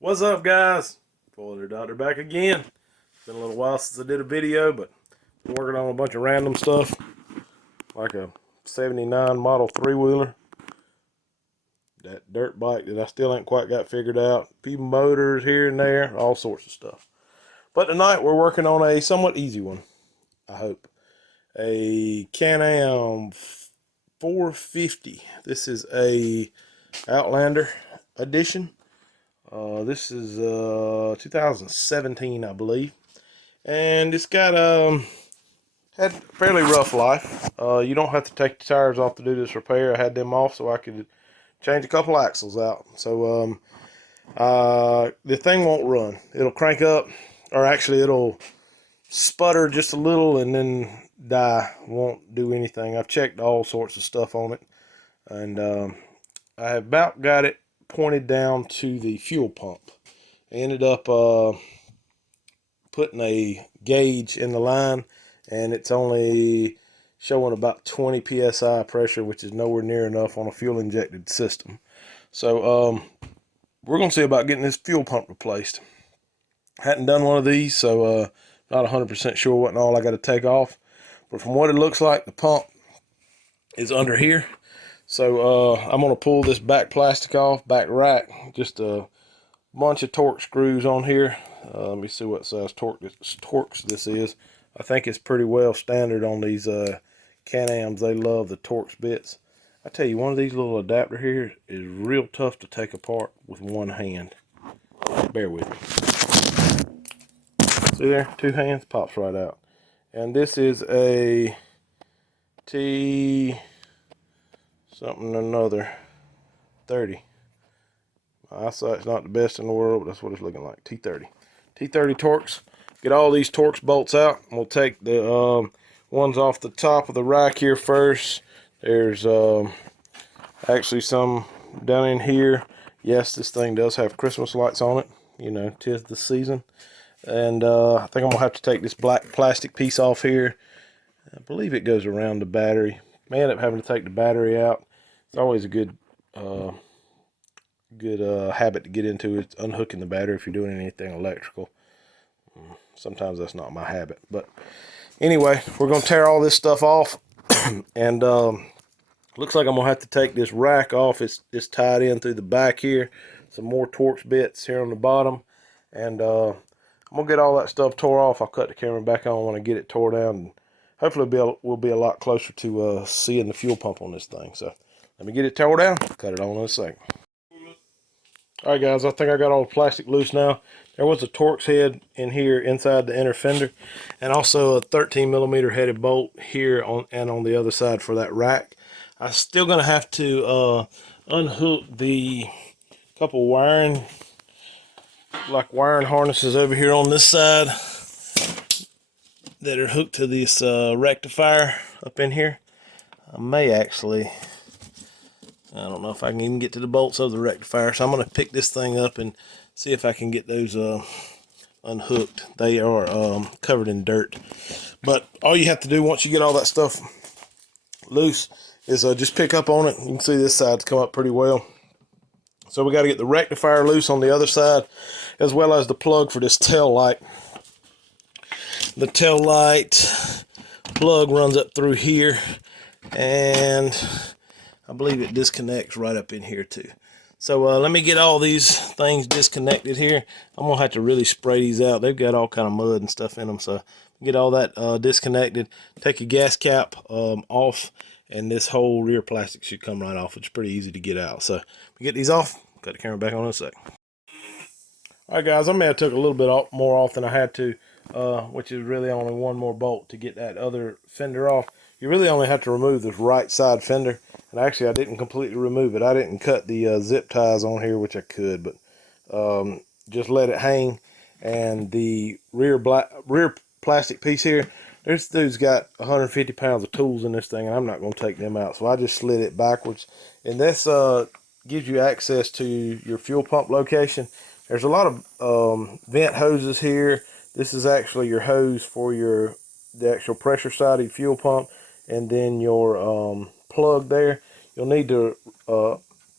What's up, guys? Boiler Doctor back again. It's been a little while since I did a video, but I'm working on a bunch of random stuff, like a 79 model three-wheeler, that dirt bike that I still ain't quite got figured out, a few motors here and there, all sorts of stuff. But tonight we're working on a somewhat easy one, I hope. A Can-Am 450. This is a Outlander edition. This is 2017, I believe, and it's got had a fairly rough life. You don't have to take the tires off to do this repair. I had them off so I could change a couple axles out. So the thing won't run. It'll crank up, or actually it'll sputter just a little and then die. Won't do anything. I've checked all sorts of stuff on it, and I have about got it pointed down to the fuel pump. I ended up putting a gauge in the line, and it's only showing about 20 psi pressure, which is nowhere near enough on a fuel injected system. So we're going to see about getting this fuel pump replaced. Hadn't done one of these, so not 100% sure what and all I got to take off. But from what it looks like, the pump is under here. So I'm going to pull this back plastic off, back rack, just a bunch of torque screws on here. Let me see what size Torx this is. I think it's pretty well standard on these Can-Ams. They love the Torx bits. I tell you, one of these little adapter here is real tough to take apart with one hand. Bear with me. See there? Two hands, pops right out. And this is a T something or another 30. My eyesight's not the best in the world, but that's what it's looking like. T30. T30 Torx. Get all these Torx bolts out. We'll take the ones off the top of the rack here first. There's actually some down in here. Yes, this thing does have Christmas lights on it. You know, 'tis the season. And I think I'm going to have to take this black plastic piece off here. I believe it goes around the battery. May end up having to take the battery out. It's always a good habit to get into. It's unhooking the battery if you're doing anything electrical. Sometimes that's not my habit, but anyway, we're going to tear all this stuff off. And looks like I'm going to have to take this rack off. It's tied in through the back here. Some more Torx bits here on the bottom, and I'm going to get all that stuff tore off. I'll cut the camera back on when I get it tore down, and hopefully we'll be a lot closer to seeing the fuel pump on this thing. So let me get it tore down, cut it on in a second. Alright guys, I think I got all the plastic loose now. There was a Torx head in here inside the inner fender, and also a 13mm headed bolt here on the other side for that rack. I'm still going to have to unhook the couple wiring harnesses over here on this side that are hooked to this rectifier up in here. I may actually, I don't know if I can even get to the bolts of the rectifier, so I'm going to pick this thing up and see if I can get those unhooked. They are covered in dirt. But all you have to do once you get all that stuff loose is just pick up on it. You can see this side's come up pretty well. So we got to get the rectifier loose on the other side, as well as the plug for this tail light. The tail light plug runs up through here, and I believe it disconnects right up in here too. So let me get all these things disconnected here. I'm gonna have to really spray these out. They've got all kind of mud and stuff in them. So get all that disconnected. Take your gas cap off, and this whole rear plastic should come right off. It's pretty easy to get out. So we get these off. Cut the camera back on in a sec. All right, guys. I may have took a little bit more off than I had to, which is really only one more bolt to get that other fender off. You really only have to remove this right side fender. And actually, I didn't completely remove it. I didn't cut the zip ties on here, which I could, but just let it hang. And the rear plastic piece here, this dude's got 150 pounds of tools in this thing, and I'm not going to take them out. So I just slid it backwards. And this gives you access to your fuel pump location. There's a lot of vent hoses here. This is actually your hose for the actual pressure side of your fuel pump, and then your plug there. You'll need to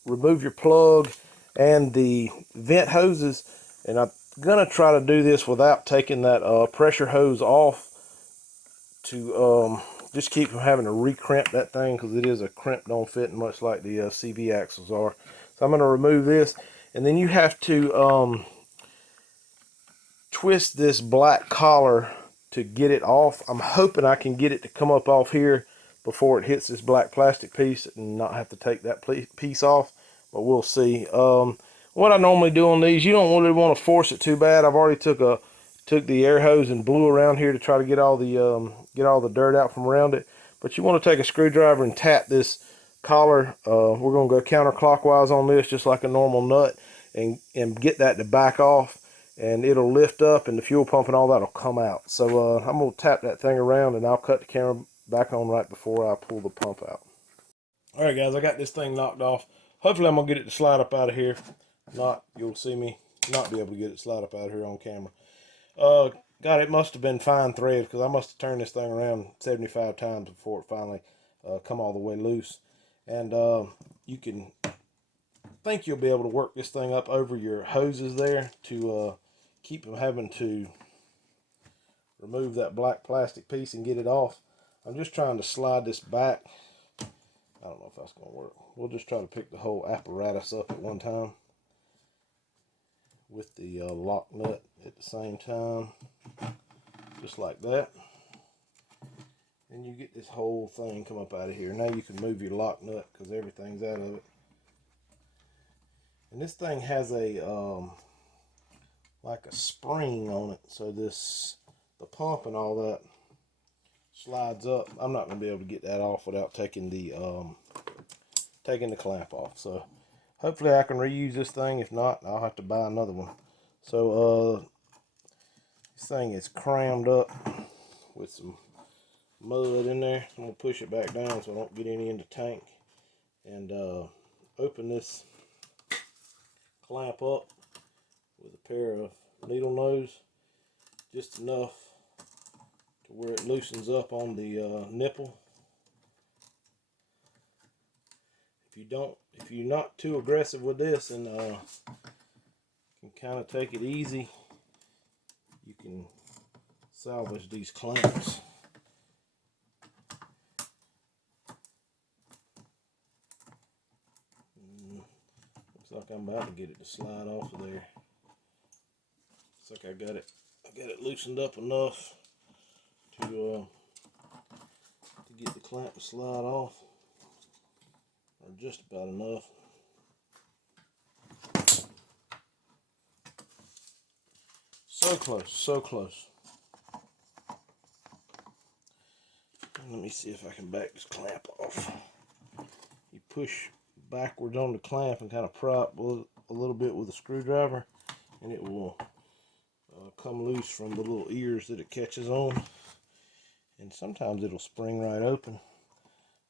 remove your plug and the vent hoses. And I'm gonna try to do this without taking that pressure hose off to just keep from having to re-crimp that thing, because it is a crimp don't fit, much like the CV axles are. So I'm going to remove this, and then you have to twist this black collar to get it off. I'm hoping I can get it to come up off here before it hits this black plastic piece and not have to take that piece off, but we'll see. What I normally do on these, you don't really want to force it too bad. I've already took the air hose and blew around here to try to get all the dirt out from around it. But you want to take a screwdriver and tap this collar. We're going to go counterclockwise on this, just like a normal nut, and get that to back off, and it'll lift up, and the fuel pump and all that will come out. So I'm going to tap that thing around, and I'll cut the camera back on right before I pull the pump out. All right, guys, I got this thing knocked off. Hopefully I'm going to get it to slide up out of here. If not, you'll see me not be able to get it to slide up out of here on camera. God, it must have been fine thread, because I must have turned this thing around 75 times before it finally come all the way loose. And you can think you'll be able to work this thing up over your hoses there to keep from having to remove that black plastic piece and get it off. I'm just trying to slide this back. I don't know if that's going to work. We'll just try to pick the whole apparatus up at one time with the lock nut at the same time, just like that. And you get this whole thing come up out of here. Now you can move your lock nut because everything's out of it. And this thing has a like a spring on it, so the pump and all that slides up. I'm not going to be able to get that off without taking the clamp off. So hopefully I can reuse this thing. If not, I'll have to buy another one. So this thing is crammed up with some mud in there. I'm going to push it back down so I don't get any in the tank, and open this clamp up with a pair of needle nose, just enough to where it loosens up on the nipple. If you're not too aggressive with this and can kind of take it easy, you can salvage these clamps. Looks like I'm about to get it to slide off of there. Looks like I got it loosened up enough to get the clamp to slide off, or just about enough. So close, so close. Let me see if I can back this clamp off. You push backwards on the clamp and kind of prop a little bit with a screwdriver, and it will come loose from the little ears that it catches on. And sometimes it'll spring right open.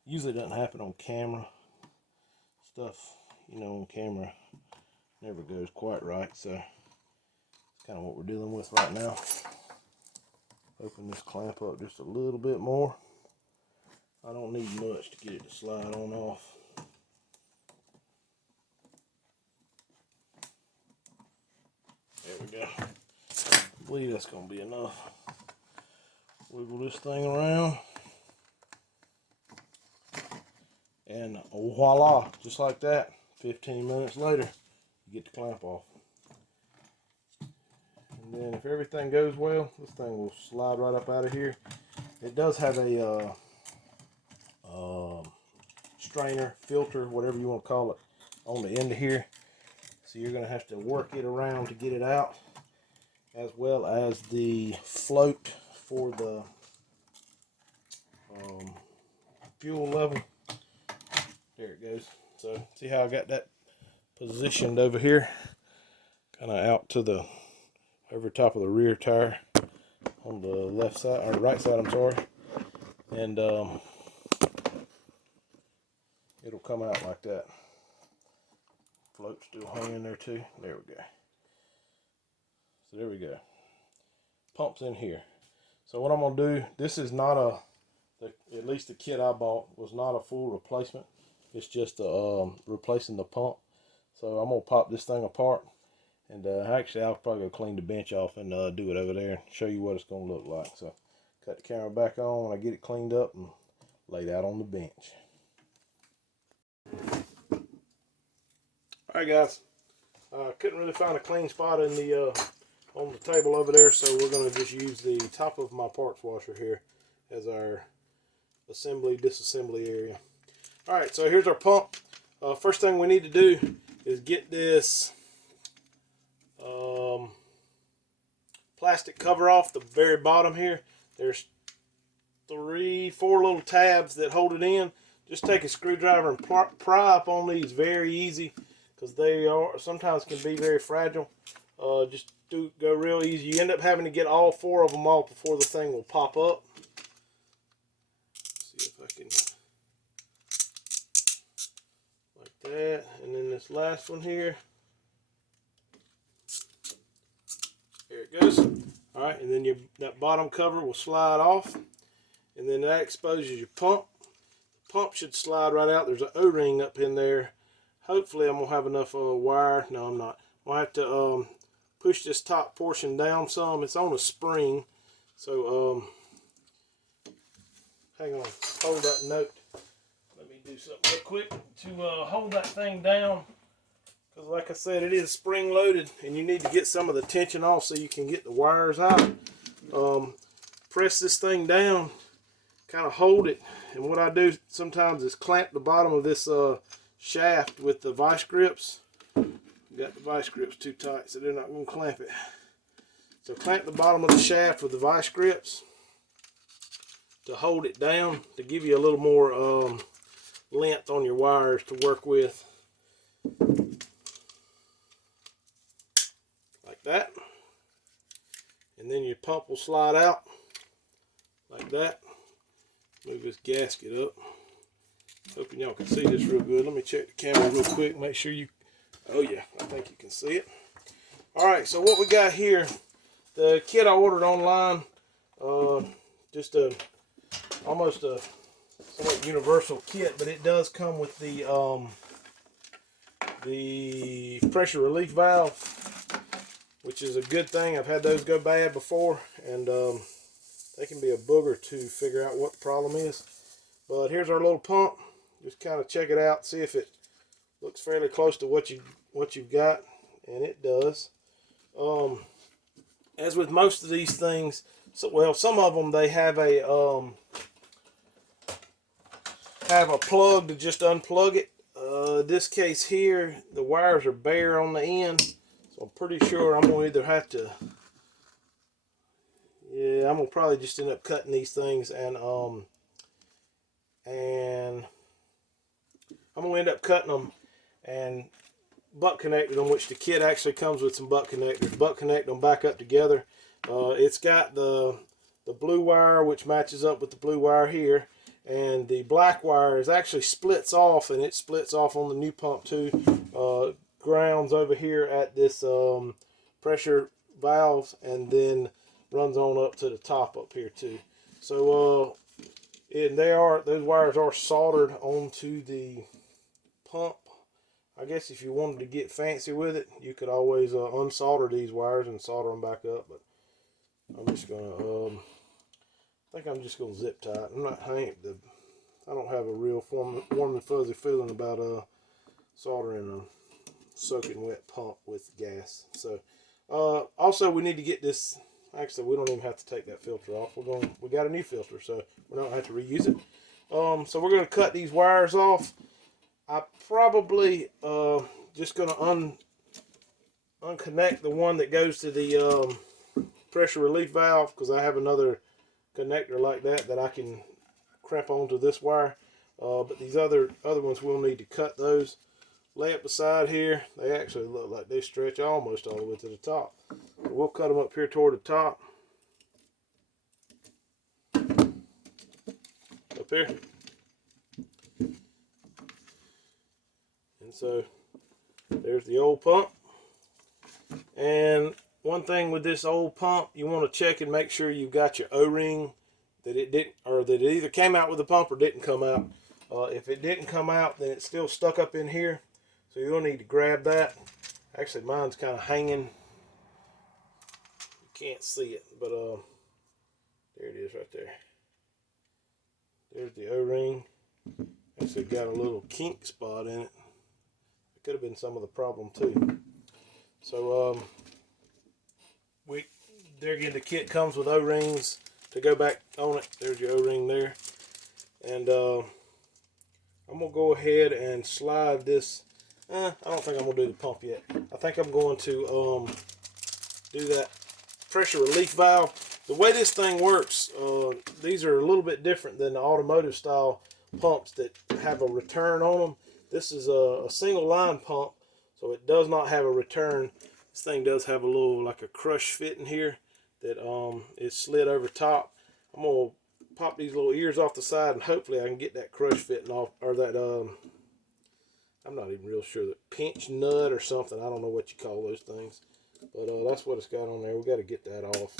Usually it doesn't happen on camera. Stuff, on camera never goes quite right, so it's kind of what we're dealing with right now. Open this clamp up just a little bit more. I don't need much to get it to slide on off. There we go. I believe that's going to be enough. Wiggle this thing around, and voila, just like that, 15 minutes later, you get the clamp off. And then if everything goes well, this thing will slide right up out of here. It does have a strainer, filter, whatever you want to call it, on the end of here. So you're going to have to work it around to get it out, as well as the float for the fuel level. There it goes. So see how I got that positioned over here, kind of out to the over top of the rear tire on the left side, or right side, I'm sorry. And it'll come out like that. Float still hanging there too. There we go. So there we go. Pump's in here. So what I'm gonna do, this is not at least the kit I bought was not a full replacement. It's just replacing the pump. So I'm gonna pop this thing apart, and actually I'll probably go clean the bench off and do it over there and show you what it's gonna look like. So cut the camera back on when I get it cleaned up and laid out on the bench. Alright guys, couldn't really find a clean spot in the on the table over there, so we're going to just use the top of my parts washer here as our disassembly area. Alright, so here's our pump. First thing we need to do is get this plastic cover off the very bottom here. There's 3, 4 little tabs that hold it in. Just take a screwdriver and pry up on these very easy, because they are sometimes can be very fragile. Just go real easy. You end up having to get all 4 of them off before the thing will pop up. Let's see if I can, like that. And then this last one here. There it goes. All right, and then that bottom cover will slide off, and then that exposes your pump. The pump should slide right out. There's an O-ring up in there. Hopefully I'm gonna have enough wire. No, I'm not. I'll have to push this top portion down some. It's on a spring, so hang on, hold that note. Let me do something real quick to hold that thing down, because like I said, it is spring loaded and you need to get some of the tension off so you can get the wires out. Press this thing down, kind of hold it, and what I do sometimes is clamp the bottom of this shaft with the vice grips. Got the vice grips too tight, so they're not going to clamp it. So clamp the bottom of the shaft with the vice grips to hold it down, to give you a little more length on your wires to work with. Like that. And then your pump will slide out like that. Move this gasket up. Hoping y'all can see this real good. Let me check the camera real quick, make sure you, oh yeah, I think you can see it. Alright, so what we got here, the kit I ordered online, just almost a somewhat universal kit, but it does come with the pressure relief valve, which is a good thing. I've had those go bad before, and they can be a booger to figure out what the problem is. But here's our little pump. Just kind of check it out, see if it looks fairly close to what you've got, and it does. As with most of these things, well, some of them they have a plug to just unplug it. This case here, the wires are bare on the end, so I'm pretty sure I'm gonna either have to, yeah, I'm gonna probably just end up cutting these things, and I'm going to end up cutting them and butt connecting them, which the kit actually comes with some butt connectors. Butt connect them back up together. It's got the blue wire, which matches up with the blue wire here, and the black wire is actually splits off, and it splits off on the new pump too. Grounds over here at this pressure valve, and then runs on up to the top up here too. So and those wires are soldered onto the pump. I guess if you wanted to get fancy with it, you could always unsolder these wires and solder them back up. But I'm just gonna, I think I'm just gonna zip tie it. I don't have a real warm and fuzzy feeling about soldering a soaking wet pump with gas. So also we need to get this. Actually, we don't even have to take that filter off. We got a new filter, so we don't have to reuse it. So we're going to cut these wires off. I probably just going to unconnect the one that goes to the pressure relief valve, because I have another connector like that I can crimp onto this wire. But these other ones we'll need to cut those. Lay it beside here. They actually look like they stretch almost all the way to the top. So we'll cut them up here toward the top. Up here. And so there's the old pump. And one thing with this old pump, you want to check and make sure you've got your O-ring, that it didn't, or that it either came out with the pump or didn't come out. If it didn't come out, then it's still stuck up in here. So you'll need to grab that. Actually, mine's kind of hanging. You can't see it, but there it is right there. There's the O-ring. Actually got a little kink spot in it. It could have been some of the problem too. So there again, the kit comes with O-rings to go back on it. There's your O-ring there. And I'm going to go ahead and slide this. I don't think I'm going to do the pump yet. I think I'm going to do that pressure relief valve. The way this thing works, these are a little bit different than the automotive style pumps that have a return on them. This is a single line pump, so it does not have a return. This thing does have a little, like a crush fit in here that is slid over top. I'm going to pop these little ears off the side, and hopefully I can get that crush fitting off, or that, I'm not even real sure, that pinch nut or something. I don't know what you call those things. But that's what it's got on there. We got to get that off.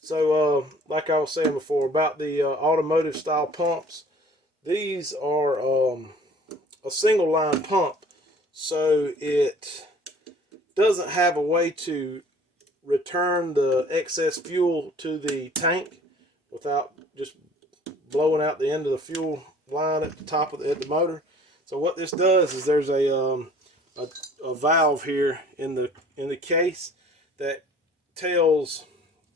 So, like I was saying before about the automotive style pumps, these are a single line pump, so it doesn't have a way to return the excess fuel to the tank without just blowing out the end of the fuel line at the top of the motor. So what this does is there's a valve here in the case that tells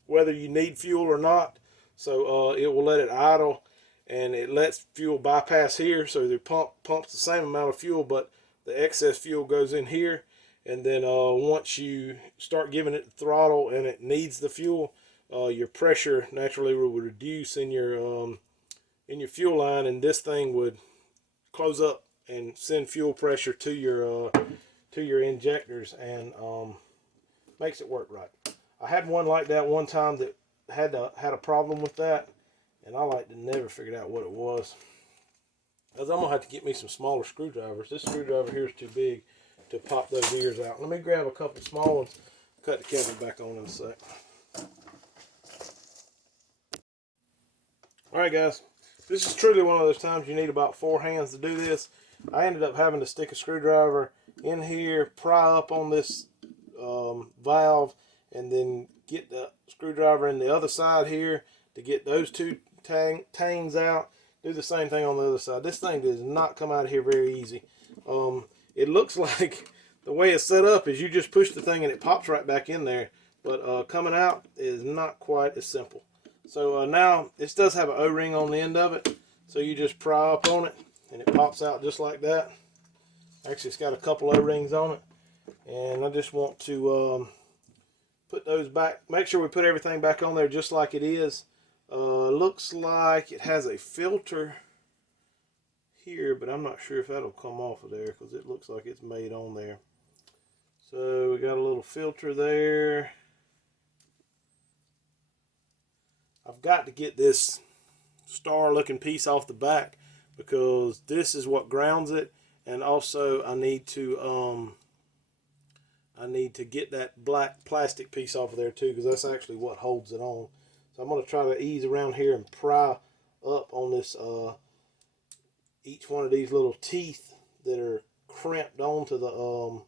whether you need fuel or not. So it will let it idle, and it lets fuel bypass here. So the pump pumps the same amount of fuel, but the excess fuel goes in here. And then once you start giving it the throttle and it needs the fuel, your pressure naturally will reduce in your fuel line, and this thing would close up and send fuel pressure to your injectors, and makes it work right. I had one like that one time that had a problem with that, and I like to never figured out what it was. Because I'm gonna have to get me some smaller screwdrivers. This screwdriver here is too big to pop those ears out. Let me grab a couple small ones. Cut the camera back on in a sec. Alright guys, this is truly one of those times you need about 4 hands to do this. I ended up having to stick a screwdriver in here, pry up on this valve, and then get the screwdriver in the other side here to get those two tangs out. Do the same thing on the other side. This thing does not come out of here very easy. It looks like the way it's set up is you just push the thing and it pops right back in there, but coming out is not quite as simple. So now this does have an O-ring on the end of it, so you just pry up on it and it pops out just like that. Actually, it's got a couple O-rings on it, and I just want to put those back, make sure we put everything back on there just like it is. Looks like it has a filter here, but I'm not sure if that'll come off of there because it looks like it's made on there. So we got a little filter there. I've got to get this star looking piece off the back because this is what grounds it, and also I need to get that black plastic piece off of there too, because that's actually what holds it on. So I'm going to try to ease around here and pry up on this each one of these little teeth that are crimped onto the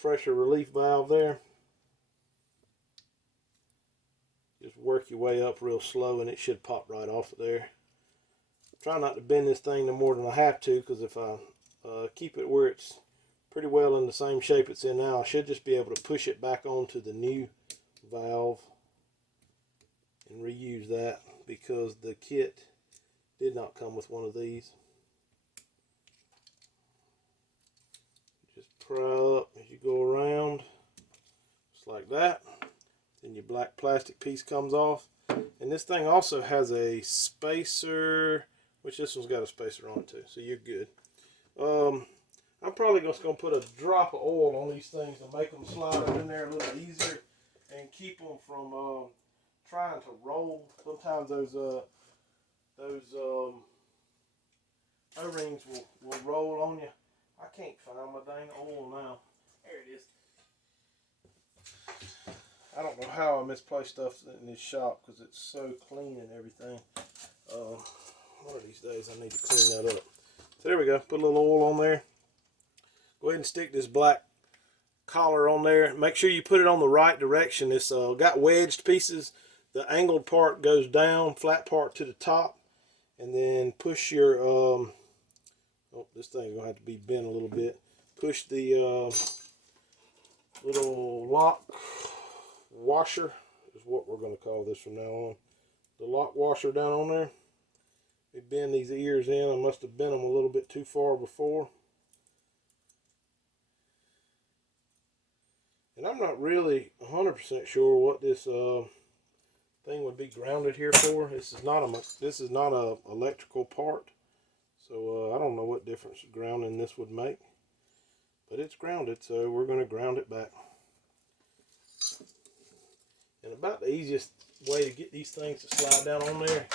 pressure relief valve there. Just work your way up real slow and it should pop right off of there. Try not to bend this thing no more than I have to, because if I keep it where it's pretty well in the same shape it's in now, I should just be able to push it back onto the new valve and reuse that, because the kit did not come with one of these. Just pry up as you go around, just like that. Then your black plastic piece comes off. And this thing also has a spacer, which this one's got a spacer on it too, so you're good. I'm probably just going to put a drop of oil on these things to make them slide up in there a little easier and keep them from trying to roll. Sometimes those O-rings will roll on you. I can't find my dang oil now. There it is. I don't know how I misplaced stuff in this shop because it's so clean and everything. One of these days I need to clean that up. So there we go. Put a little oil on there. Go ahead and stick this black collar on there. Make sure you put it on the right direction. It's got wedged pieces. The angled part goes down, flat part to the top, and then push your oh, this thing's gonna have to be bent a little bit. Push the little lock washer is what we're going to call this from now on. The lock washer down on there. We bend these ears in. I must have bent them a little bit too far before. And I'm not really 100% sure what this thing would be grounded here for. This is not a electrical part, so I don't know what difference grounding this would make. But it's grounded, so we're going to ground it back. And about the easiest way to get these things to slide down on there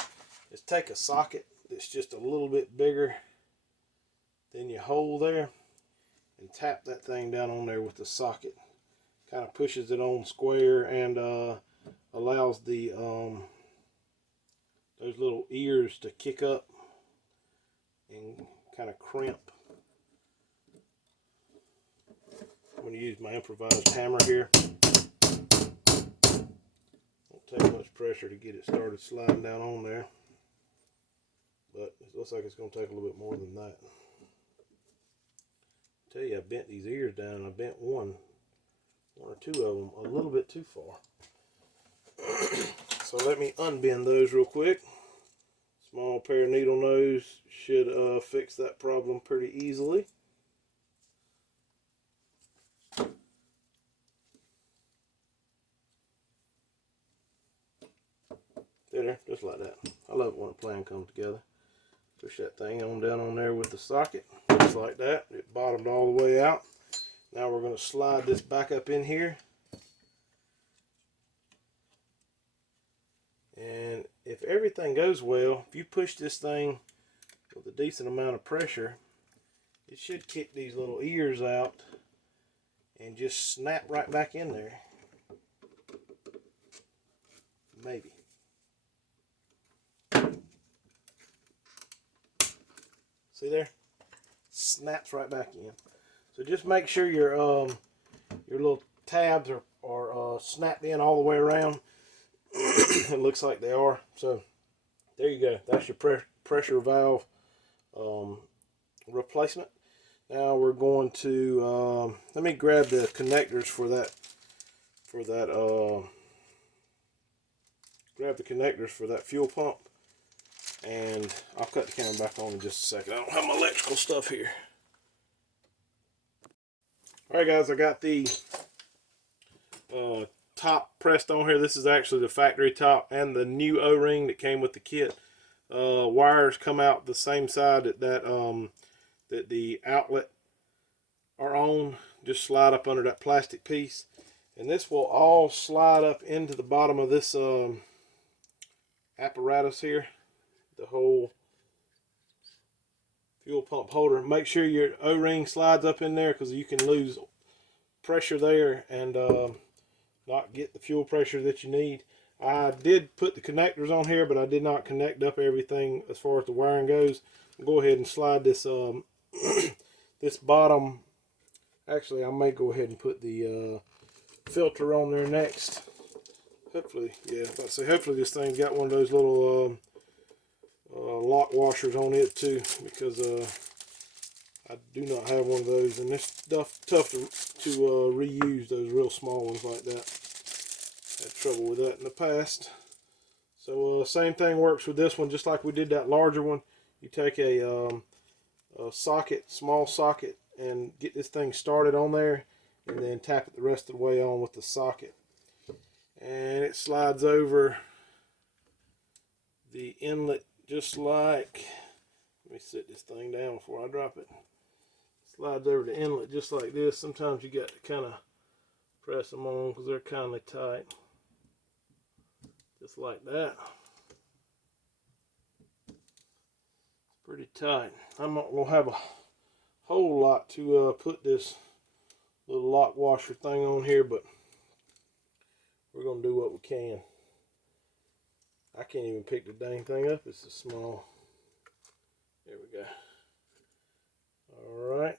is take a socket that's just a little bit bigger than your hole there and tap that thing down on there with the socket. Kind of pushes it on square and allows the those little ears to kick up and kind of crimp. I'm going to use my improvised hammer here. Won't take much pressure to get it started sliding down on there, but it looks like it's going to take a little bit more than that. I tell you, I bent these ears down, and I bent one or two of them a little bit too far. So let me unbend those real quick. Small pair of needle nose should fix that problem pretty easily. There, just like that. I love it when a plan comes together. Push that thing on down on there with the socket, just like that. It bottomed all the way out. Now we're going to slide this back up in here. And if everything goes well, if you push this thing with a decent amount of pressure, it should kick these little ears out and just snap right back in there. Maybe. See there? Snaps right back in. So just make sure your little tabs are snapped in all the way around. It looks like they are. So there you go. That's your pressure valve replacement. Now we're going to let me grab the connectors for that. Grab the connectors for that fuel pump. And I'll cut the camera back on in just a second. I don't have my electrical stuff here. Alright guys, I got the top pressed on here. This is actually the factory top and the new O-ring that came with the kit. Wires come out the same side that that the outlet are on. Just slide up under that plastic piece. And this will all slide up into the bottom of this apparatus here. The whole fuel pump holder. Make sure your O-ring slides up in there, because you can lose pressure there and not get the fuel pressure that you need. I did put the connectors on here, but I did not connect up everything as far as the wiring goes. I'll go ahead and slide this this bottom. Actually, I may go ahead and put the filter on there next. Hopefully, yeah. Let's see. Hopefully, this thing's got one of those little lock washers on it too, because I do not have one of those, and this stuff tough to reuse, those real small ones like that. Had trouble with that in the past. So same thing works with this one, just like we did that larger one. You take a socket, small socket, and get this thing started on there, and then tap it the rest of the way on with the socket, and it slides over the inlet. Just like, let me set this thing down before I drop it. Slides over the inlet just like this. Sometimes you got to kind of press them on because they're kind of tight. Just like that. It's pretty tight. I'm not going to have a whole lot to put this little lock washer thing on here, but we're going to do what we can. I can't even pick the dang thing up. It's so small. There we go. Alright.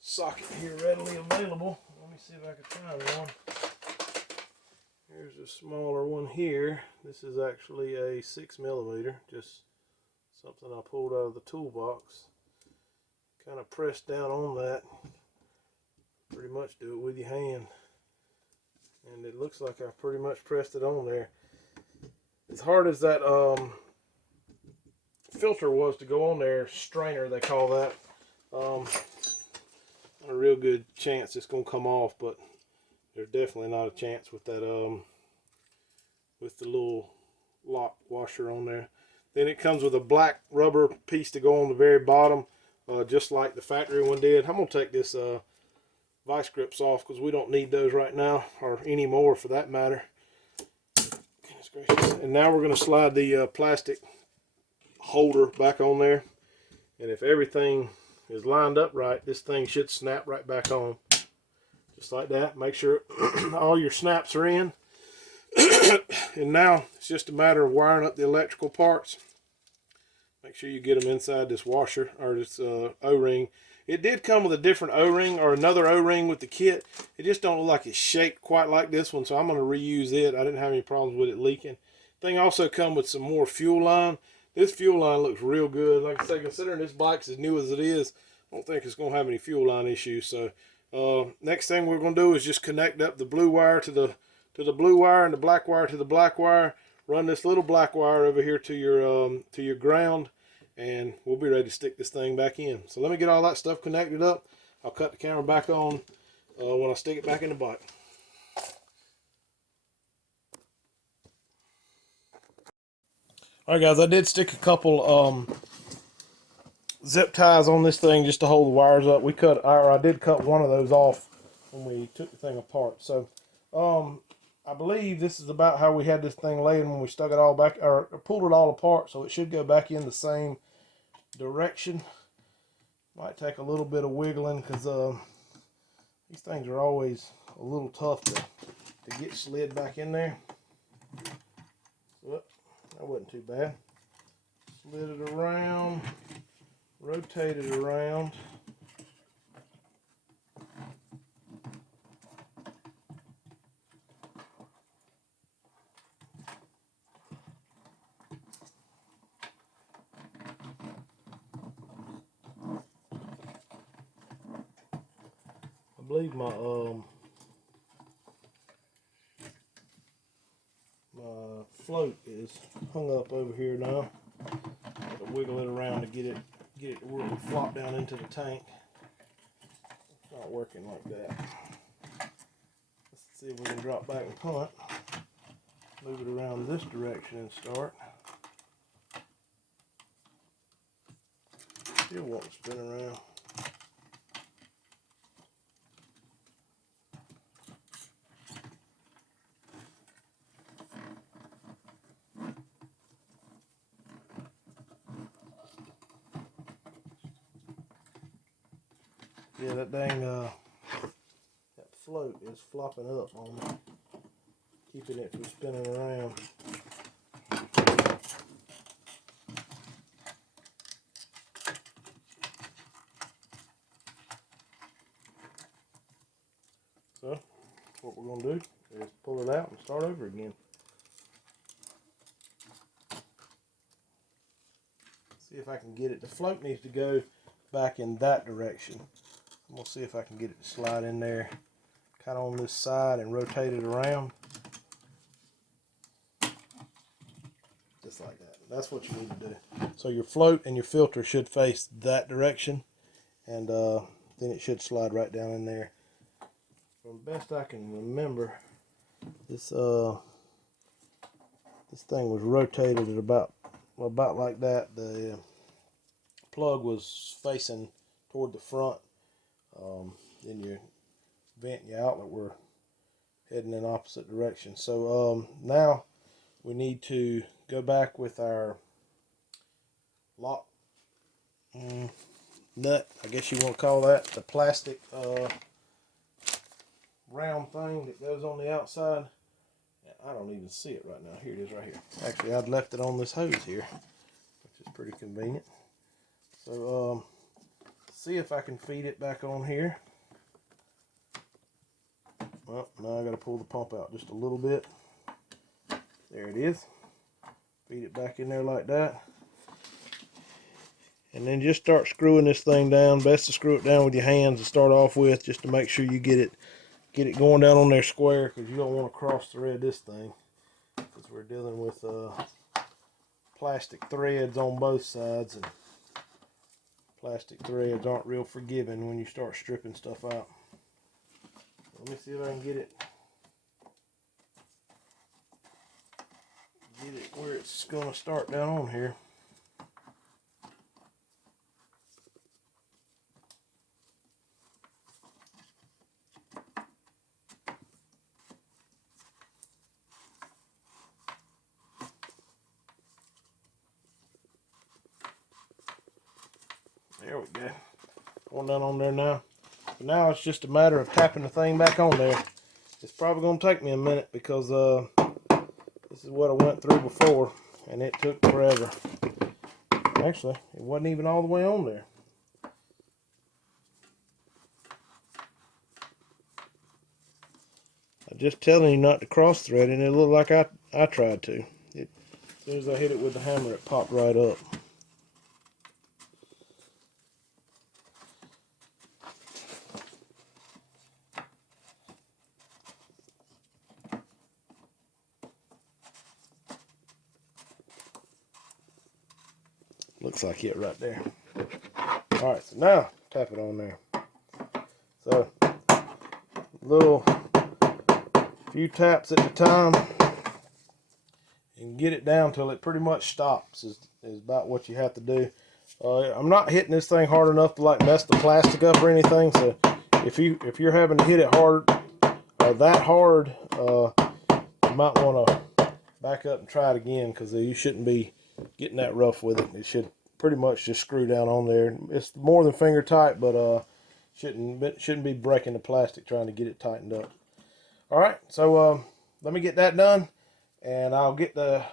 socket here readily available. Let me see if I can find one. Here's a smaller one here. This is actually a 6mm, just something I pulled out of the toolbox. Kind of press down on that. Pretty much do it with your hand. And it looks like I pretty much pressed it on there. As hard as that filter was to go on there, strainer they call that, not a real good chance it's going to come off, but there's definitely not a chance with that with the little lock washer on there. Then it comes with a black rubber piece to go on the very bottom, just like the factory one did. I'm going to take this vice grips off because we don't need those right now, or anymore for that matter. Goodness gracious. And now we're going to slide the plastic holder back on there, and if everything is lined up right, this thing should snap right back on, just like that. Make sure all your snaps are in. And now it's just a matter of wiring up the electrical parts. Make sure you get them inside this washer, or this O-ring. It did come with a different O-ring, or another O-ring with the kit. It just don't look like it's shaped quite like this one, so I'm going to reuse it. I didn't have any problems with it leaking. Thing also come with some more fuel line. This fuel line looks real good. Like I say, considering this bike's as new as it is, I don't think it's going to have any fuel line issues. So next thing we're going to do is just connect up the blue wire to the blue wire, and the black wire to the black wire. Run this little black wire over here to your ground, and we'll be ready to stick this thing back in. So let me get all that stuff connected up. I'll cut the camera back on when I stick it back in the bike. Alright guys, I did stick a couple zip ties on this thing just to hold the wires up. I did cut one of those off when we took the thing apart. So I believe this is about how we had this thing laying when we stuck it all back, or pulled it all apart, so it should go back in the same direction. Might take a little bit of wiggling because these things are always a little tough to get slid back in there. Whoop, that wasn't too bad. Slid it around, rotate it around. I believe my float is hung up over here now. Got to wiggle it around to get it to where it will flop down into the tank. It's not working like that. Let's see if we can drop back and punt. Move it around this direction and start. Still won't spin around. Yeah, that dang that float is flopping up on me, keeping it from spinning around. So what we're going to do is pull it out and start over again. See if I can get it. The float needs to go back in that direction. I'm going to see if I can get it to slide in there, kind of on this side, and rotate it around. Just like that. That's what you need to do. So your float and your filter should face that direction, and then it should slide right down in there. From the best I can remember, this thing was rotated at about like that. The plug was facing toward the front. Then your vent and your outlet were heading in opposite direction. So now we need to go back with our lock nut, I guess you want to call that, the plastic round thing that goes on the outside. I don't even see it right now. Here it is right here. Actually, I'd left it on this hose here, which is pretty convenient. So see if I can feed it back on here. Well, now I got to pull the pump out just a little bit. There it is. Feed it back in there like that. And then just start screwing this thing down. Best to screw it down with your hands to start off with, just to make sure you get it going down on there square, because you don't want to cross thread this thing, because we're dealing with plastic threads on both sides, and plastic threads aren't real forgiving when you start stripping stuff out. Let me see if I can get it where it's going to start down on here. There we go. Going down on there now. But now it's just a matter of tapping the thing back on there. It's probably going to take me a minute, because this is what I went through before, and it took forever. Actually, it wasn't even all the way on there. I'm just telling you not to cross thread, and it looked like I tried to. As soon as I hit it with the hammer, it popped right up. Looks like it right there. Alright, so now tap it on there. So, few taps at a time, and get it down till it pretty much stops is about what you have to do. I'm not hitting this thing hard enough to like mess the plastic up or anything, so if you're having to hit it hard or that hard, you might want to back up and try it again, because you shouldn't be getting that rough with it. It should pretty much just screw down on there. It's more than finger tight, but shouldn't be breaking the plastic trying to get it tightened up. Alright, so let me get that done, and I'll get the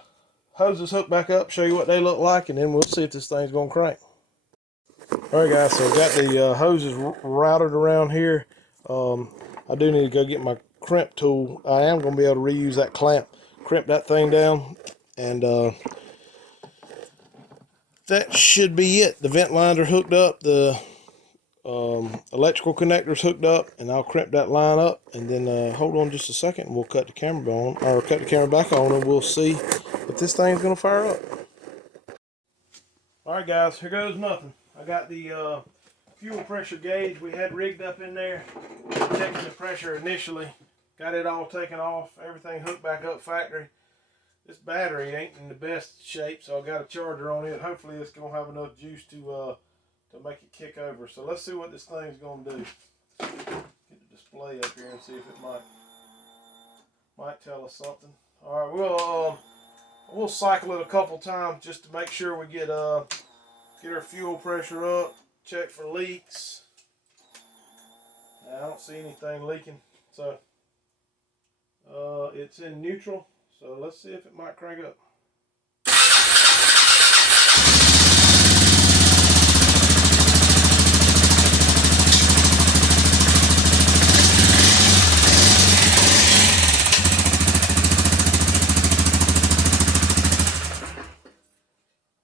hoses hooked back up, show you what they look like, and then we'll see if this thing's going to crank. Alright guys, so I've got the hoses routed around here. I do need to go get my crimp tool. I am going to be able to reuse that clamp, crimp that thing down, and that should be it. The vent lines are hooked up, the electrical connectors hooked up, and I'll crimp that line up, and then hold on just a second, and we'll cut the camera on, or cut the camera back on, and we'll see if this thing's gonna fire up. Alright guys, here goes nothing. I got the fuel pressure gauge we had rigged up in there, checking the pressure initially, got it all taken off, everything hooked back up factory. This battery ain't in the best shape, so I got a charger on it. Hopefully it's gonna have enough juice to make it kick over. So let's see what this thing's gonna do. Get the display up here and see if it might tell us something. All right, we'll cycle it a couple times just to make sure we get our fuel pressure up. Check for leaks. I don't see anything leaking, so it's in neutral. So let's see if it might crank up.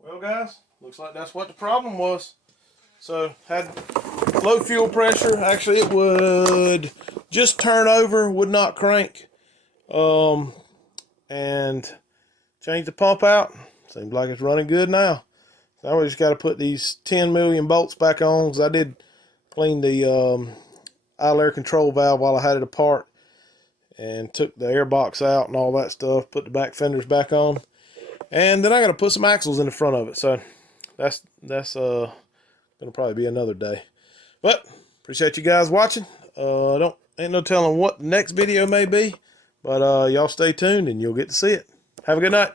Well guys, looks like that's what the problem was. So had low fuel pressure. Actually it would just turn over, would not crank. And change the pump out. Seems like it's running good now. Now we just got to put these 10 million bolts back on, because I did clean the idle air control valve while I had it apart, and took the air box out and all that stuff, put the back fenders back on, and then I got to put some axles in the front of it. So that's gonna probably be another day. But appreciate you guys watching. Ain't no telling what the next video may be. But y'all stay tuned and you'll get to see it. Have a good night.